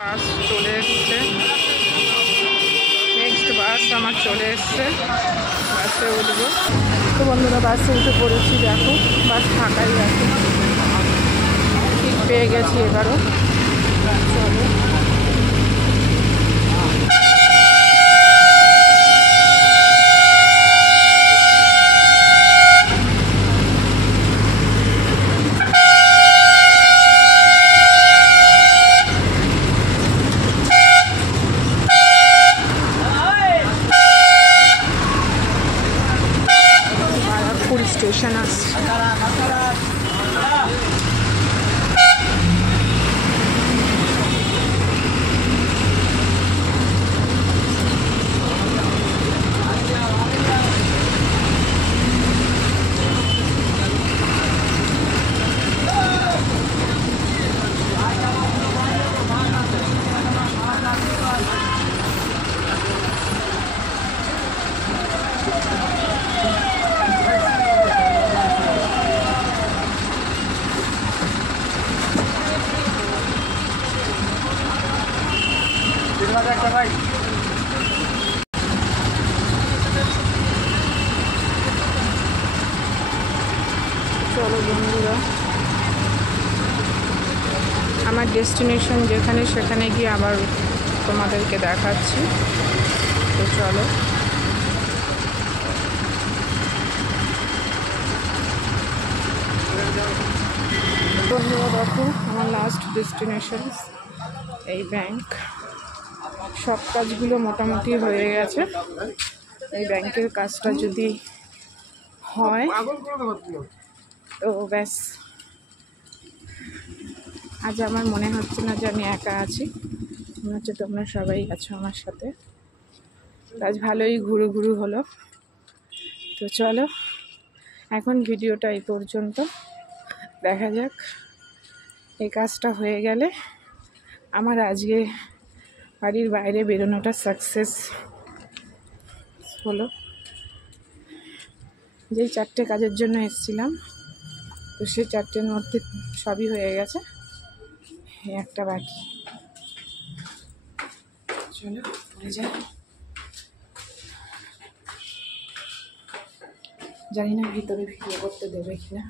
বাস চলে এসছে, নেক্সট বাস আমার চলে এসছে, বাসে উঠবো। তো বন্ধুরা বাসে উঠে পড়েছি, দেখো বাস ফাঁকাই আছে, ঠিক পেয়ে গেছি এবারও। চলো স্টেশন আসছে। চলো বন্ধুরা, আমার ডেস্টিনেশন যেখানে সেখানে গিয়ে আবার তোমাদেরকে দেখাচ্ছি। তো চলো বন্ধুরা, দেখো আমার লাস্ট ডেস্টিনেশন এই ব্যাংক। সব কাজগুলো মোটামুটি হয়ে গেছে। এই ব্যাংকের কাজটা যদি হয় তো ব্যাস, আজ আমার মনে হচ্ছে না যে আমি একা আছি, মনে হচ্ছে তোমরা সবাই আছো আমার সাথে। আজ ভালোই ঘুরু ঘুরু হলো। তো চলো এখন ভিডিওটা এই পর্যন্ত, দেখা যাক এই কাজটা হয়ে গেলে আমার আজকে বাড়ির বাইরে বেরোনোটা সাকসেস হলো। যেই 4টে কাজের জন্য এসেছিলাম, তো সেই 4টের মধ্যে সবই হয়ে গেছে, এই একটা বাকি। চলো পড়ে যাই, জানি না ভিতরে ভিডিও করতে দেবে কিনা।